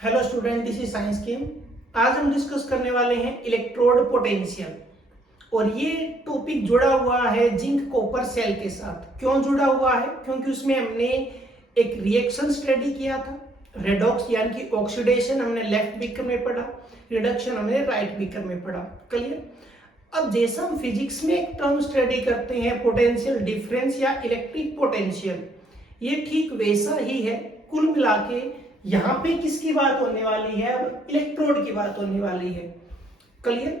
Hello student, this is science game. आज हम discuss करने वाले हैं इलेक्ट्रोड पोटेंशियल। और ये टॉपिक जुड़ा हुआ है जिंक कॉपर सेल के साथ। क्यों जुड़ा हुआ है? क्योंकि उसमें हमने एक रिएक्शन स्टडी किया था। रेडॉक्स यानी कि ऑक्सीडेशन हमने लेफ्ट बीकर में पढ़ा, रिडक्शन हमने राइट बीकर में पढ़ा। क्लियर? अब जैसा हम फिजिक्स में एक टर्म स्टडी करते हैं पोटेंशियल डिफरेंस या इलेक्ट्रिक पोटेंशियल, ये ठीक वैसा ही है। कुल मिला के यहाँ पे किसकी बात होने वाली है? अब इलेक्ट्रोड की बात होने वाली है। क्लियर?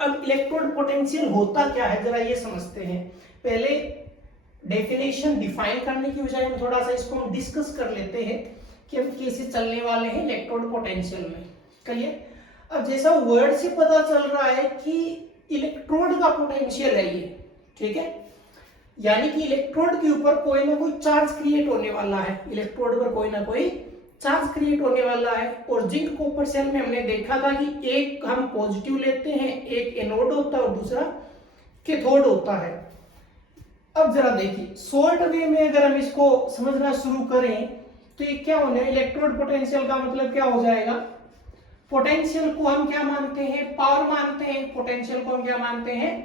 अब इलेक्ट्रोड पोटेंशियल होता क्या है जरा ये समझते हैं। पहले डेफिनेशन डिफाइन करने की बजाय हम थोड़ा सा इसको हम डिस्कस कर लेते हैं कि हम कैसे चलने वाले हैं इलेक्ट्रोड पोटेंशियल में। क्लियर? अब जैसा वर्ड से पता चल रहा है कि इलेक्ट्रोड का पोटेंशियल है ये, ठीक है, यानी कि इलेक्ट्रोड के ऊपर कोई ना कोई चार्ज क्रिएट होने वाला है। इलेक्ट्रोड पर कोई ना कोई चार्ज क्रिएट होने वाला है। और जिंक कॉपर सेल में हमने देखा था कि एक हम पॉजिटिव लेते हैं, एक एनोड होता है और दूसरा कैथोड होता है। अब जरा देखिए, शॉर्ट वे में अगर हम इसको समझना शुरू करें तो ये क्या होने, इलेक्ट्रोड पोटेंशियल का मतलब क्या हो जाएगा? पोटेंशियल को हम क्या मानते हैं? पावर मानते हैं। पोटेंशियल को हम क्या मानते हैं?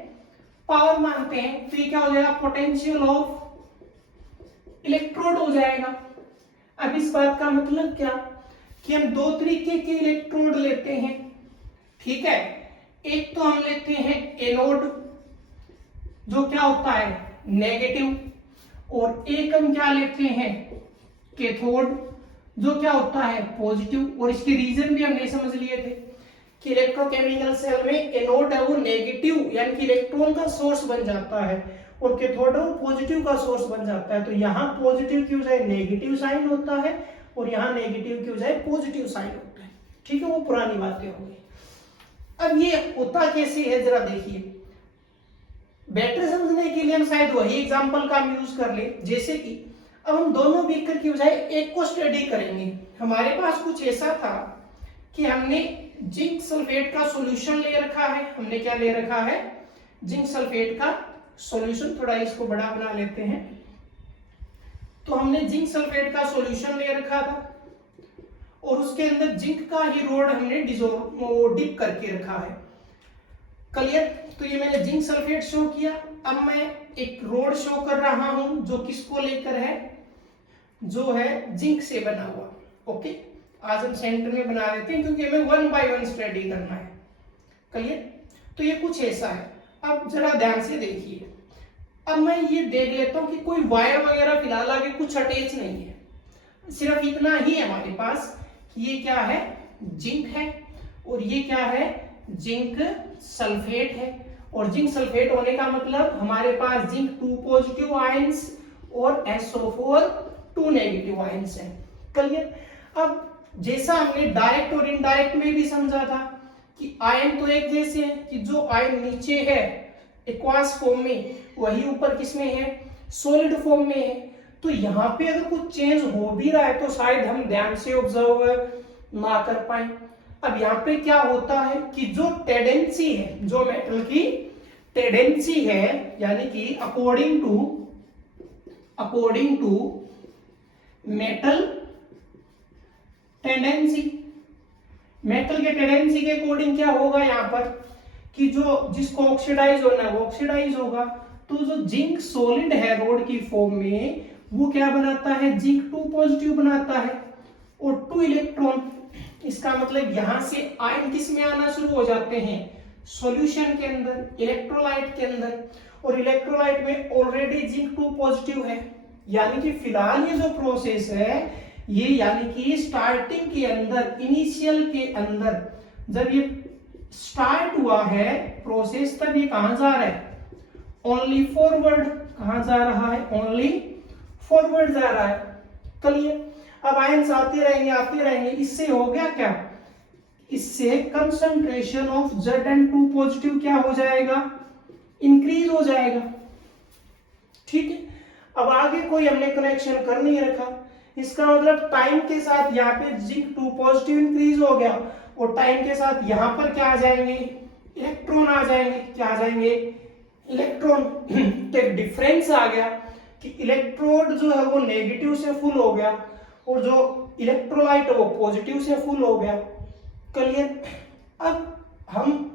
पावर मानते हैं। तो ये क्या हो जाएगा? पोटेंशियल ऑफ इलेक्ट्रोड हो जाएगा। अब इस बात का मतलब क्या कि हम दो तरीके के इलेक्ट्रोड लेते हैं, ठीक है। एक तो हम लेते हैं एनोड जो क्या होता है नेगेटिव, और एक हम क्या लेते हैं कैथोड जो क्या होता है पॉजिटिव। और इसके रीजन भी हमने समझ लिए थे कि इलेक्ट्रोकेमिकल सेल में एनोड है वो नेगेटिव यानी कि इलेक्ट्रॉन का सोर्स बन जाता है और कैथोड वो पॉजिटिव का सोर्स बन जाता है। तो यहाँ पॉजिटिव की बजाय नेगेटिव साइन होता है और यहाँ नेगेटिव की बजाय पॉजिटिव साइन होता है, ठीक है। वो पुरानी बातें होंगी। अब ये होता कैसे है जरा देखिए। बेटर समझने के लिए हम शायद वही एग्जांपल का हम यूज कर ले, जैसे कि अब हम दोनों बीकर की बजाय एक को स्टडी करेंगे। हमारे पास कुछ ऐसा था कि हमने जिंक सल्फेट का सॉल्यूशन ले रखा है। हमने क्या ले रखा है? जिंक सल्फेट का सॉल्यूशन। थोड़ा इसको बड़ा बना लेते हैं। तो हमने जिंक सल्फेट का सॉल्यूशन ले रखा था और उसके अंदर जिंक का ही रोड हमने डिप करके रखा है। क्लियर? तो ये मैंने जिंक सल्फेट शो किया। अब मैं एक रोड शो कर रहा हूं जो किसको लेकर है? जो है जिंक से बना हुआ। ओके, आज हम सेंटर में बना देते हैं क्योंकि हमें 1 बाय 1 स्टडी करना है। क्लियर? तो ये कुछ ऐसा है। अब जरा ध्यान से देखिए। अब मैं ये देख लेता हूं कि कोई वायर वगैरह फिलहाल आगे कुछ अटैच नहीं है, सिर्फ इतना ही है हमारे पास कि ये क्या है? जिंक है और ये क्या है? जिंक सल्फेट है। और जिंक सल्फेट होने का मतलब हमारे पास जिंक 2 पॉजिटिव आयंस और SO4 2 नेगेटिव आयंस है। क्लियर? अब जैसा हमने डायरेक्ट और इनडायरेक्ट में भी समझा था कि आयन तो एक जैसे हैं कि जो आयन नीचे है एक्वास फॉर्म में वही ऊपर किसमें है? सॉलिड फॉर्म में है। तो यहाँ पे अगर कुछ चेंज हो भी रहा है तो शायद हम ध्यान से ऑब्जर्व ना कर पाए। अब यहाँ पे क्या होता है कि जो टेंडेंसी है, जो मेटल की टेंडेंसी है, यानी कि according to metal tendency, metal के टेंडेंसी के अकॉर्डिंग क्या होगा यहाँ पर कि जो जिसको ऑक्सीडाइज होना है वो ऑक्सीडाइज होगा। तो जो जिंक सॉलिड है रोड की फॉर्म में वो क्या बनाता है? जिंक 2 पॉजिटिव बनाता है और 2 इलेक्ट्रॉन। इसका मतलब यहां से आयन किस में आना शुरू हो जाते हैं? सॉल्यूशन के अंदर, इलेक्ट्रोलाइट के अंदर। और इलेक्ट्रोलाइट में ऑलरेडी जिंक 2 पॉजिटिव है, यानी कि फिलहाल ये जो प्रोसेस है ये यानी कि स्टार्टिंग के अंदर, इनिशियल के अंदर जब ये स्टार्ट हुआ है प्रोसेस, तब ये कहां जा रहा है? Only forward. कहां जा रहा है? ओनली फॉरवर्ड जा रहा है। क्लियर? अब आयंस आते रहेंगे। इससे हो गया क्या? इससे कंसंट्रेशन ऑफ Zn2 पॉजिटिव क्या हो जाएगा? इंक्रीज हो जाएगा, ठीक है। अब आगे कोई हमने कनेक्शन कर नहीं रखा, इसका मतलब टाइम के साथ यहाँ पे जिंक 2 पॉजिटिव इंक्रीज हो गया और टाइम के साथ यहाँ पर क्या आ जाएंगे? इलेक्ट्रॉन आ जाएंगे। क्या आ जाएंगे? इलेक्ट्रॉन। तो एक डिफरेंस आ गया कि इलेक्ट्रोड जो है वो नेगेटिव से फुल हो गया और जो इलेक्ट्रोलाइट वो पॉजिटिव से फुल हो गया। क्लियर। अब हम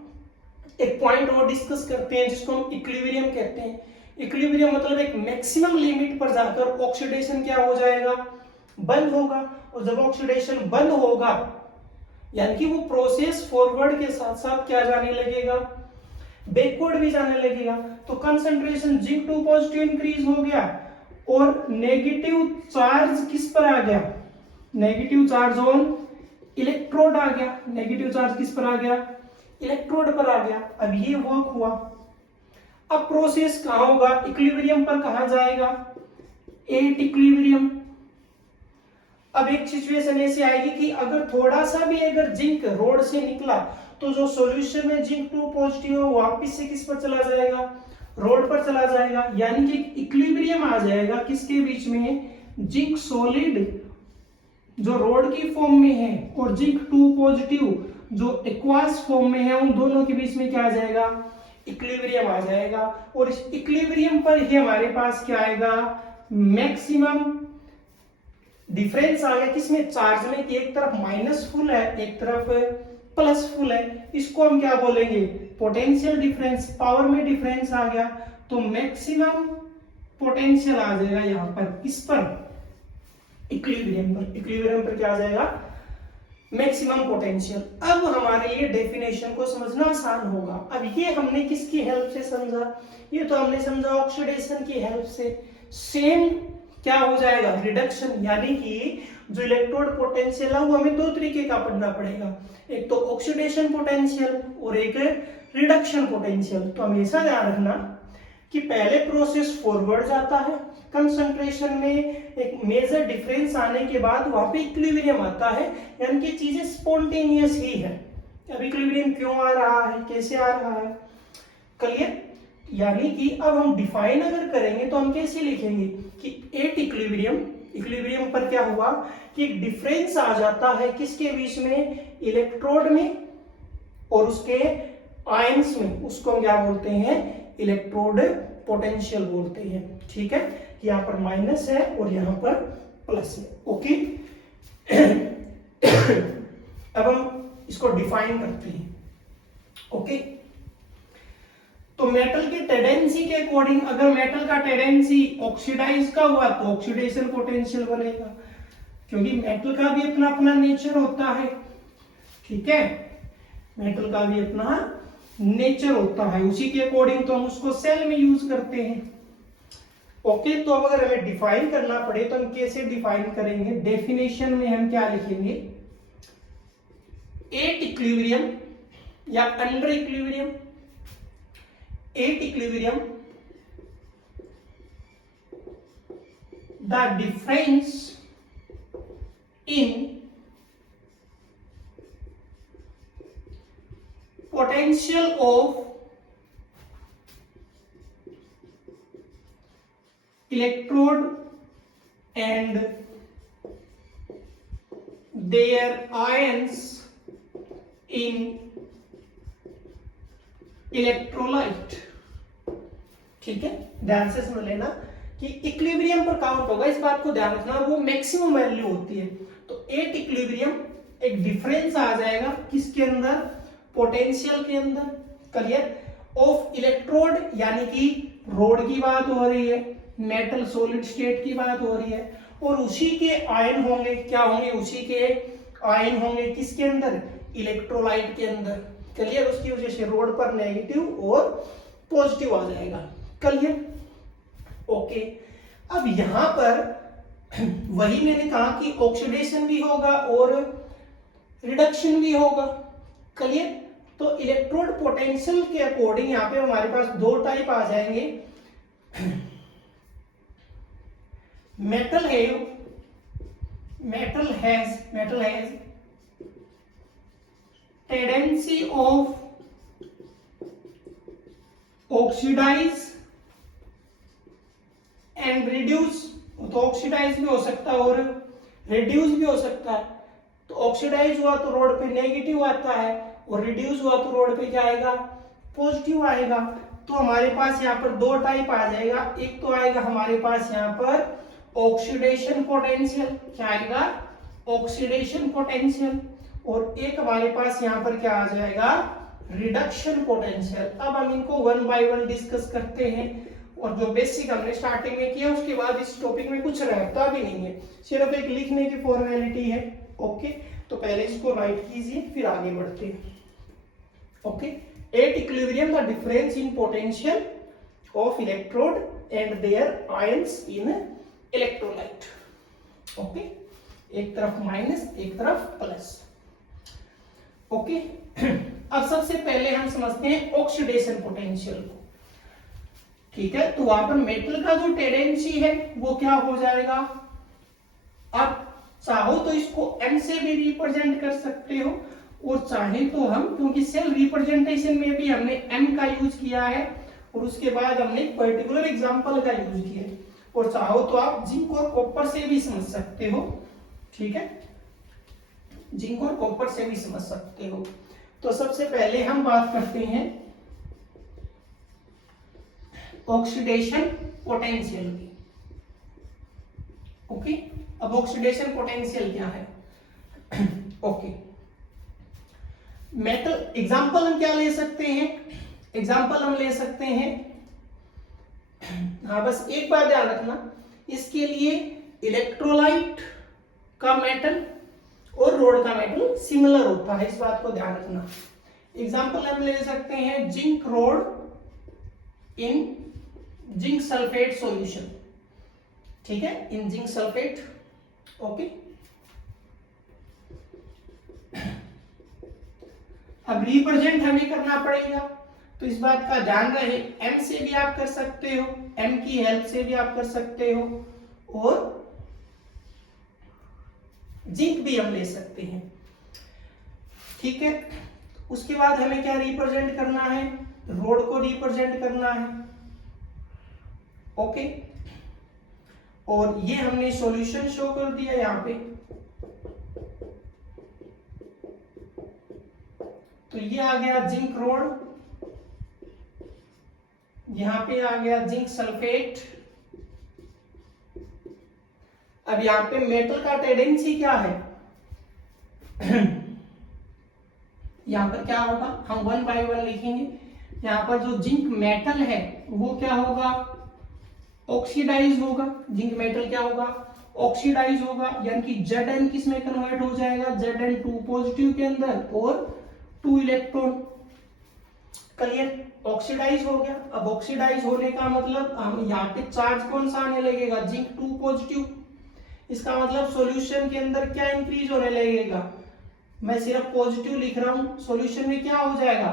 एक पॉइंट और डिस्कस करते हैं जिसको हम इक्विलिब्रियम कहते हैं। इक्विलिब्रियम मतलब एक मैक्सिमम लिमिट पर जाकर ऑक्सीडेशन क्या हो जाएगा, बंद होगा। और जब ऑक्सीडेशन बंद होगा यानी कि वो प्रोसेस फॉरवर्ड के साथ साथ क्या जाने लगेगा, बैकवर्ड भी जाने लगेगा। तो कंसंट्रेशन Zinc2 पॉजिटिव इंक्रीज हो गया और नेगेटिव चार्ज किस पर आ गया, नेगेटिव चार्ज ऑन इलेक्ट्रोड आ गया। नेगेटिव चार्ज किस पर आ गया, इलेक्ट्रोड पर आ गया। अब ये वर्क हुआ। अब प्रोसेस कहां होगा, इक्विलिब्रियम पर कहां जाएगा, एट इक्विलिब्रियम। अब एक सिचुएशन ऐसी आएगी कि अगर थोड़ा सा भी अगर जिंक रोड से निकला तो जो सॉल्यूशन में Zinc2 पॉजिटिव है वापस से किस पर चला जाएगा, रोड पर चला जाएगा। यानी कि इक्विलिब्रियम आ जाएगा किसके बीच में, जिंक सॉलिड जो रोड की फॉर्म में है और Zinc2 पॉजिटिव जो एक्वास फॉर्म में है, उन दोनों के बीच में क्या आ जाएगा, इक्विलिब्रियम आ जाएगा। और इस इक्विलिब्रियम पर ही हमारे पास क्या आएगा, मैक्सिमम डिफरेंस आ गया किसमें, चार्ज में, कि एक तरफ माइनस फुल है एक तरफ प्लस फुल है। इसको हम क्या बोलेंगे, पोटेंशियल डिफरेंस। पावर में डिफरेंस आ गया तो मैक्सिमम पोटेंशियल आ जाएगा यहां पर, किस पर, इक्विलिब्रियम पर। इक्विलिब्रियम पर क्या आ जाएगा, मैक्सिमम पोटेंशियल। अब हमारे लिए डेफिनेशन को समझना आसान होगा। अब ये हमने किसकी हेल्प से समझा, ये तो हमने समझा ऑक्सीडेशन की हेल्प से। सेम क्या हो जाएगा, रिडक्शन। यानी कि जो इलेक्ट्रोड पोटेंशियल है वो हमें दो तरीके का पढ़ना पड़ेगा, एक तो ऑक्सीडेशन पोटेंशियल और एक रिडक्शन पोटेंशियल। तो हमेशा ध्यान रखना कि पहले प्रोसेस फॉरवर्ड जाता है, कंसंट्रेशन में एक मेजर डिफरेंस आने के बाद वहां पे इक्विलिब्रियम आता है, यानी कि चीजें स्पॉन्टेनियस ही है। अब इक्विलिब्रियम क्यों आ रहा है, कैसे आ रहा है, क्लियर। यानी कि अब हम डिफाइन अगर करेंगे तो हम कैसे लिखेंगे कि एट इक्विलिब्रियम, इक्विलिब्रियम पर क्या हुआ कि एक डिफरेंस आ जाता है किसके बीच में, इलेक्ट्रोड में और उसके आयंस में। उसको हम क्या बोलते हैं, इलेक्ट्रोड पोटेंशियल बोलते हैं। ठीक है, यहाँ पर माइनस है और यहाँ पर प्लस है। ओके अब हम इसको डिफाइन करते हैं। ओके, तो मेटल की टेंडेंसी के अकॉर्डिंग अगर मेटल का टेंडेंसी ऑक्सीडाइज का हुआ तो ऑक्सीडेशन पोटेंशियल बनेगा, क्योंकि मेटल का भी अपना अपना नेचर होता है। ठीक है, मेटल का भी अपना नेचर होता है, उसी के अकॉर्डिंग तो हम उसको सेल में यूज करते हैं। ओके, तो अब अगर हमें डिफाइन करना पड़े तो हम कैसे डिफाइन करेंगे, डेफिनेशन में हम क्या लिखेंगे, एट इक्विलिब्रियम या under equilibrium. At equilibrium, the difference in potential of electrode and their ions in electrolyte. ठीक है, ध्यान से समझ लेना कि इक्विलिब्रियम पर काउंट होगा, इस बात को ध्यान रखना, वो मैक्सिमम वैल्यू होती है। तो एट इक्विलिब्रियम एक डिफरेंस आ जाएगा किसके अंदर, पोटेंशियल के अंदर, क्लियर, ऑफ इलेक्ट्रोड, यानी कि रोड की बात हो रही है, मेटल सॉलिड स्टेट की बात हो रही है, और उसी के आयन होंगे, क्या होंगे, उसी के आयन होंगे किसके अंदर, इलेक्ट्रोलाइट के अंदर, क्लियर। उसकी वजह से रोड पर नेगेटिव और पॉजिटिव आ जाएगा, क्लियर। ओके, अब यहां पर वही मैंने कहा कि ऑक्सीडेशन भी होगा और रिडक्शन भी होगा, क्लियर। तो इलेक्ट्रोड पोटेंशियल के अकॉर्डिंग यहां पे हमारे पास दो टाइप आ जाएंगे, metal has tendency of oxidize and reduce। तो ऑक्सीडाइज भी हो सकता है और रिड्यूस भी हो सकता है। तो ऑक्सीडाइज हुआ तो रोड पे नेगेटिव आता है और रिड्यूस हुआ तो रोड पे क्या आएगा, पॉजिटिव आएगा। तो हमारे पास यहाँ पर दो टाइप आ जाएगा, एक तो आएगा हमारे पास यहाँ पर ऑक्सीडेशन पोटेंशियल, क्या आएगा, ऑक्सीडेशन पोटेंशियल, और एक हमारे पास यहाँ पर क्या आ जाएगा, रिडक्शन पोटेंशियल। अब हम इनको वन बाय वन डिस्कस करते हैं, और जो बेसिक हमने स्टार्टिंग में किया उसके बाद इस टॉपिक में कुछ रहता भी नहीं है, सिर्फ एक लिखने की फॉर्मेलिटी है। ओके, तो पहले इसको राइट कीजिए फिर आगे बढ़ते हैं। Okay, at equilibrium the difference in potential of electrode and their ions in electrolyte. Okay, एक तरफ माइनस एक तरफ प्लस। ओके, अब सबसे पहले हम समझते हैं ऑक्सीडेशन पोटेंशियल को। ठीक है, तो वहां पर मेटल का जो टेंडेंसी है वो क्या हो जाएगा, आप चाहो तो इसको m से भी रिप्रेजेंट कर सकते हो, और चाहे तो हम, क्योंकि सेल रिप्रेजेंटेशन में भी हमने m का यूज किया है और उसके बाद हमने पर्टिकुलर एग्जांपल का यूज किया है, और चाहो तो आप जिंक और कॉपर से भी समझ सकते हो। ठीक है, जिंक और कॉपर से भी समझ सकते हो। तो सबसे पहले हम बात करते हैं ऑक्सीडेशन पोटेंशियल की। ओके, अब ऑक्सीडेशन पोटेंशियल क्या है। ओके, मेटल एग्जांपल हम क्या ले सकते हैं, एग्जांपल हम ले सकते हैं, हाँ बस एक बार ध्यान रखना, इसके लिए इलेक्ट्रोलाइट का मेटल और रोड का मेटल सिमिलर होता है, इस बात को ध्यान रखना। एग्जांपल हम ले सकते हैं जिंक रोड इन जिंक सल्फेट सॉल्यूशन। ठीक है, इन जिंक सल्फेट। ओके, अब रिप्रेजेंट हमें करना पड़ेगा, तो इस बात का ध्यान रहे, m से भी आप कर सकते हो, m की हेल्प से भी आप कर सकते हो, और जिंक भी हम ले सकते हैं। ठीक है, उसके बाद हमें क्या रिप्रेजेंट करना है, रोड को रिप्रेजेंट करना है। ओके, और ये हमने सॉल्यूशन शो कर दिया यहां पे, तो ये आ गया जिंक रोड, यहां पे आ गया जिंक सल्फेट। अब यहां पे मेटल का टेंडेंसी क्या है, यहां पर क्या होगा, हम वन बाय वन लिखेंगे। यहां पर जो जिंक मेटल है वो क्या होगा, ऑक्सीडाइज होगा। जिंक मेटल क्या होगा, ऑक्सीडाइज होगा, यानी कि Zn किस में कन्वर्ट हो जाएगा, Zn2 पॉजिटिव के अंदर और 2 इलेक्ट्रॉन। क्लियर, ऑक्सीडाइज हो गया। अब ऑक्सीडाइज होने का मतलब हम यहाँ पे चार्ज कौन सा आने लगेगा, जिंक 2 पॉजिटिव। इसका मतलब सॉल्यूशन के अंदर क्या इंक्रीज होने लगेगा, मैं सिर्फ पॉजिटिव लिख रहा हूं, सॉल्यूशन में क्या हो जाएगा,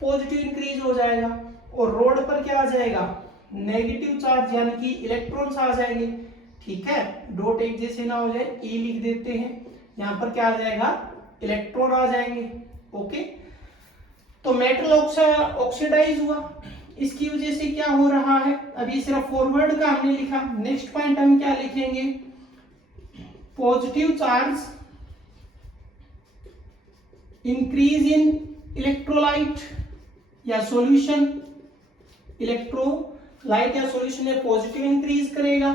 पॉजिटिव इंक्रीज हो जाएगा, और रोड पर क्या आ जाएगा, नेगेटिव चार्ज, यानी कि इलेक्ट्रॉन्स आ जाएंगे। ठीक है, डॉट एक जैसे ना हो जाए, ई लिख देते हैं, यहां पर क्या आ जाएगा, इलेक्ट्रॉन आ जाएंगे। ओके, तो मेटल ऑक्सीडाइज हुआ, इसकी वजह से क्या हो रहा है, अभी सिर्फ फॉरवर्ड का हमने लिखा। नेक्स्ट पॉइंट हम क्या लिखेंगे, positive charge increase in electrolyte या सॉल्यूशन, इलेक्ट्रोलाइट या सॉल्यूशन में पॉजिटिव इंक्रीज करेगा।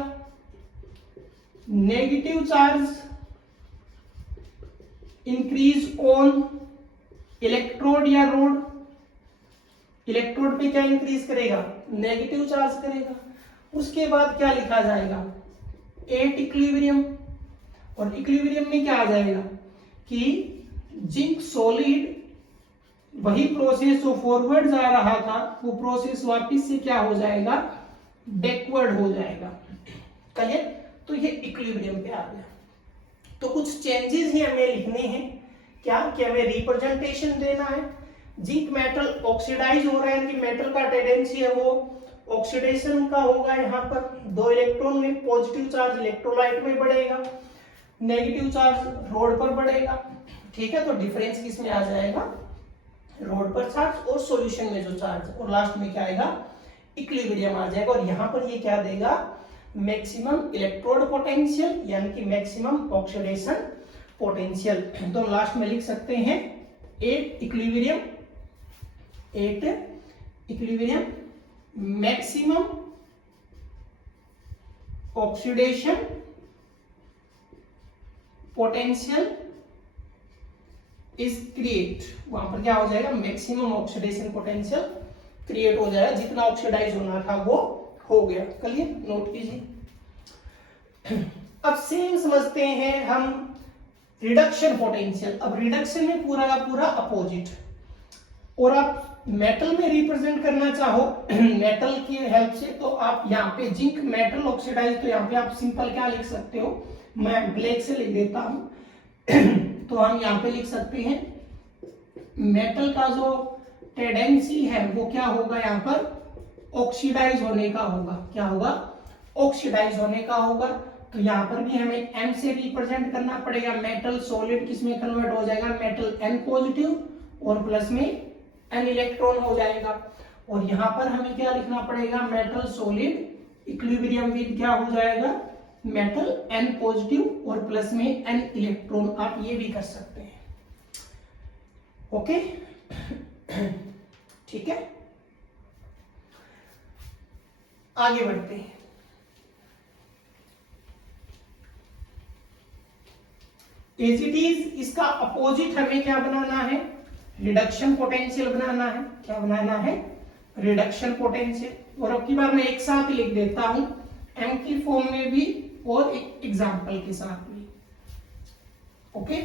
Negative charge increase on electrode या रोड, इलेक्ट्रोड पे क्या इंक्रीज करेगा, नेगेटिव चार्ज करेगा। उसके बाद क्या लिखा जाएगा, एट इक्विलिब्रियम, और इक्विलिब्रियम में क्या आ जाएगा कि जिंक सॉलिड, वही प्रोसेस जो फॉरवर्ड जा रहा था वो प्रोसेस वापस से क्या हो जाएगा, बैकवर्ड हो जाएगा। क्लियर, तो ये इक्विलिब्रियम पे आ गया। तो कुछ चेंजेस ही हमें लिखने हैं, क्या कि हमें रिप्रेजेंटेशन देना है। जिंक मेटल ऑक्सीडाइज हो रहा है, कि मेटल का टेंडेंसी है वो ऑक्सीडेशन का होगा। यहाँ पर 2 इलेक्ट्रॉन में पॉजिटिव चार्ज इलेक्ट्रोलाइट में बढ़ेगा, नेगेटिव चार्ज रोड पर बढ़ेगा। ठीक है, तो डिफरेंस किस में आ जाएगा, रोड पर चार्ज और सॉल्यूशन में जो चार्ज, और लास्ट में क्या आएगा, इक्विलिब्रियम आ जाएगा। और यहाँ पर ये क्या देगा, मैक्सिमम इलेक्ट्रोड पोटेंशियल, यानी कि मैक्सिमम ऑक्सीडेशन पोटेंशियल। तो लास्ट में लिख सकते हैं at equilibrium maximum oxidation potential is create, वहां पर क्या हो जाएगा, मैक्सिमम ऑक्सीडेशन पोटेंशियल क्रिएट हो जाएगा, जितना ऑक्सीडाइज होना था वो हो गया। चलिए नोट कीजिए। अब सेम समझते हैं हम रिडक्शन पोटेंशियल। अब रिडक्शन में पूरा का पूरा अपोजिट, और आप मेटल में रिप्रेजेंट करना चाहो मेटल की हेल्प से, तो आप यहाँ पे जिंक मेटल ऑक्सीडाइज, तो यहाँ पे आप सिंपल क्या लिख सकते हो, मैं ब्लैक से लिख देता हूं तो हम यहाँ पे लिख सकते हैं मेटल का जो टेंडेंसी है वो क्या होगा, यहाँ पर ऑक्सीडाइज होने का होगा। क्या होगा, ऑक्सीडाइज होने का होगा। तो यहाँ पर भी हमें M से रिप्रेजेंट करना पड़ेगा। मेटल सॉलिड किस में कन्वर्ट हो जाएगा, मेटल N पॉजिटिव और प्लस में N इलेक्ट्रॉन हो जाएगा। और यहाँ पर हमें क्या लिखना पड़ेगा, मेटल सॉलिड इक्विलिब्रियम विद क्या हो जाएगा, मेटल N पॉजिटिव और प्लस में N इलेक्ट्रॉन। आप ये भी कर सकते हैं। ओके ठीक है, आगे बढ़ते हैं। एज इट इज इसका अपोजिट हमें क्या बनाना है, रिडक्शन पोटेंशियल बनाना है। क्या बनाना है, रिडक्शन पोटेंशियल। और अब की बार मैं एक साथ लिख देता हूं, एम की फॉर्म में भी और एक एग्जांपल के साथ भी। ओके,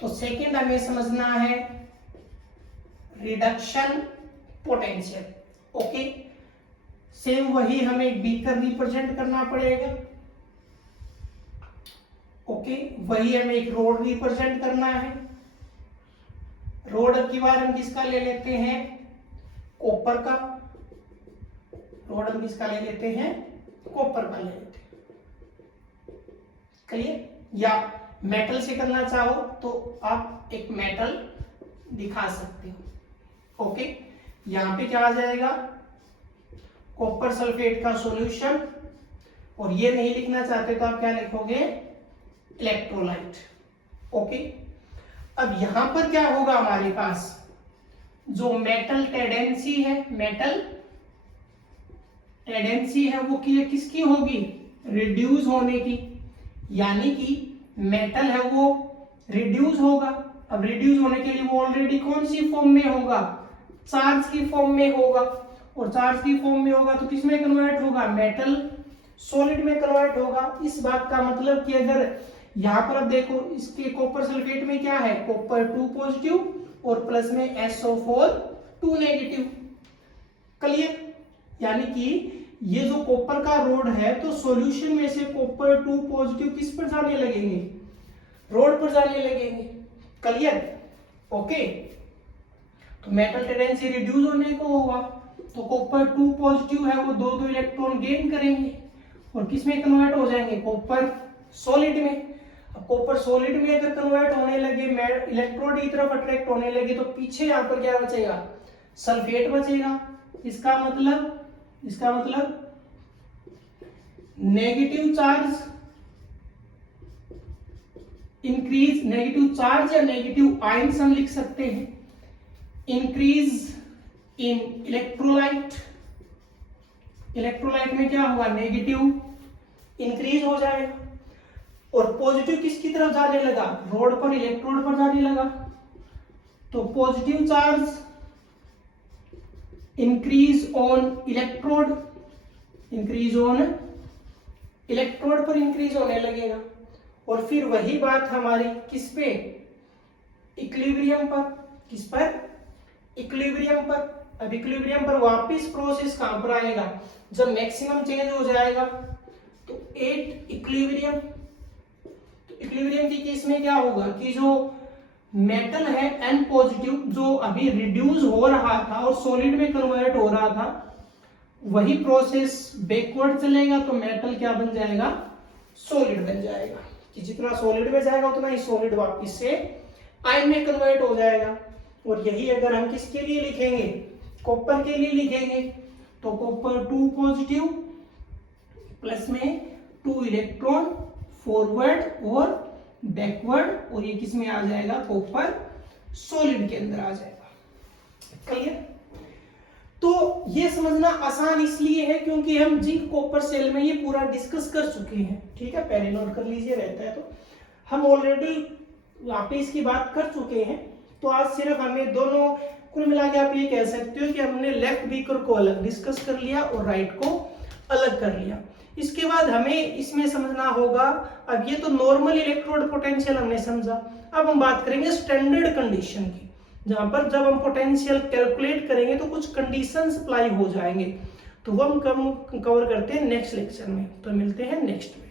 तो सेकंड हमें समझना है रिडक्शन पोटेंशियल। ओके, सेम वही हमें बीकर रिप्रेजेंट करना पड़ेगा। ओके, वही हमें एक रोड रिप्रेजेंट करना है। रोड की बार हम किसका ले लेते हैं, कॉपर का। रोड हम किसका ले लेते हैं, कॉपर का ले लेते हैं। क्लियर, या मेटल से करना चाहो तो आप एक मेटल दिखा सकते हो। ओके, यहां पे क्या आ जाएगा, कॉपर सल्फेट का सॉल्यूशन। और ये नहीं लिखना चाहते तो आप क्या लिखोगे, इलेक्ट्रोलाइट। ओके, अब यहां पर क्या होगा, हमारे पास जो मेटल टेंडेंसी है, मेटल टेंडेंसी है वो किसकी होगी, रिड्यूस होने की। यानी कि मेटल है वो रिड्यूस होगा। अब रिड्यूस होने के लिए वो ऑलरेडी कौन सी फॉर्म में होगा, चार्ज की फॉर्म में होगा। और चार्ज की फॉर्म में होगा तो किस में कन्वर्ट होगा, मेटल सॉलिड में कन्वर्ट होगा। इस बात का मतलब कि अगर यहां पर अब देखो, इसके कॉपर सल्फेट में क्या है, कॉपर 2 पॉजिटिव और प्लस में SO4 2 नेगेटिव। क्लियर, यानी कि ये जो कॉपर का रोड है, तो सॉल्यूशन में से कॉपर 2 पॉजिटिव किस पर जाने लगेंगे, रोड पर जाने लगेंगे। क्लियर, ओके, तो मेटल टेंडेंसी रिड्यूस होने को होगा, तो कॉपर 2 पॉजिटिव है वो 2 इलेक्ट्रॉन गेन करेंगे और किस में कन्वर्ट हो जाएंगे, कॉपर सॉलिड में। अब कॉपर सॉलिड में अगर कन्वर्ट होने लगे, इलेक्ट्रोड की तरफ अट्रैक्ट होने लगे, तो पीछे यहां पर क्या बचेगा, सल्फेट बचेगा। इसका मतलब negative charge increase, negative charge या नेगेटिव आयंस हम लिख सकते हैं, इंक्रीज इन इलेक्ट्रोलाइट। इलेक्ट्रोलाइट में क्या होगा, नेगेटिव इंक्रीज हो जाएगा। और पॉजिटिव किसकी तरफ जाने लगा, रोड पर, इलेक्ट्रोड पर जाने लगा। तो positive charge increase on electrode, increase on electrode पर इंक्रीज होने लगेगा। और फिर वही बात हमारी किस पे, इक्विलिब्रियम पर। किस पर, इक्विलिब्रियम पर। अब इक्विलिब्रियम पर वापस प्रोसेस कहां पर आएगा, जब मैक्सिमम चेंज हो जाएगा तो एट इक्विलिब्रियम। तो इक्विलिब्रियम की केस में क्या होगा कि जो मेटल है N पॉजिटिव, जो अभी रिड्यूस हो रहा था और सॉलिड में कन्वर्ट हो रहा था, वही प्रोसेस बैकवर्ड चलेगा तो मेटल क्या बन जाएगा, सॉलिड बन जाएगा। कि जितना सॉलिड में जाएगा उतना ही सॉलिड वापस से आयन में कन्वर्ट हो जाएगा। और यही अगर हम किसके लिए लिखेंगे, कॉपर के लिए लिखेंगे, तो कॉपर 2 पॉजिटिव प्लस में 2 इलेक्ट्रॉन फॉरवर्ड और बैकवर्ड, और ये किस में आ जाएगा, कॉपर सॉलिड के अंदर आ जाएगा। क्लियर, तो ये समझना आसान इसलिए है क्योंकि हम जिंक कॉपर सेल में ये पूरा डिस्कस कर चुके हैं, ठीक है, पहले नोट कर लीजिए, रहता है तो हम ऑलरेडी वहां पे इसकी बात कर चुके हैं। तो आज सिर्फ हमें दोनों, कुल मिला के आप ये कह सकते हो कि हमने लेफ्ट बीकर को अलग डिस्कस कर लिया और राइट को अलग कर लिया। इसके बाद हमें इसमें समझना होगा, अब ये तो नॉर्मल इलेक्ट्रोड पोटेंशियल हमने समझा, अब हम बात करेंगे स्टैंडर्ड कंडीशन की, जहां पर जब हम पोटेंशियल कैलकुलेट करेंगे तो कुछ कंडीशंस अप्लाई हो जाएंगे, तो वो हम कवर करते हैं नेक्स्ट लेक्चर में। तो मिलते हैं नेक्स्ट में।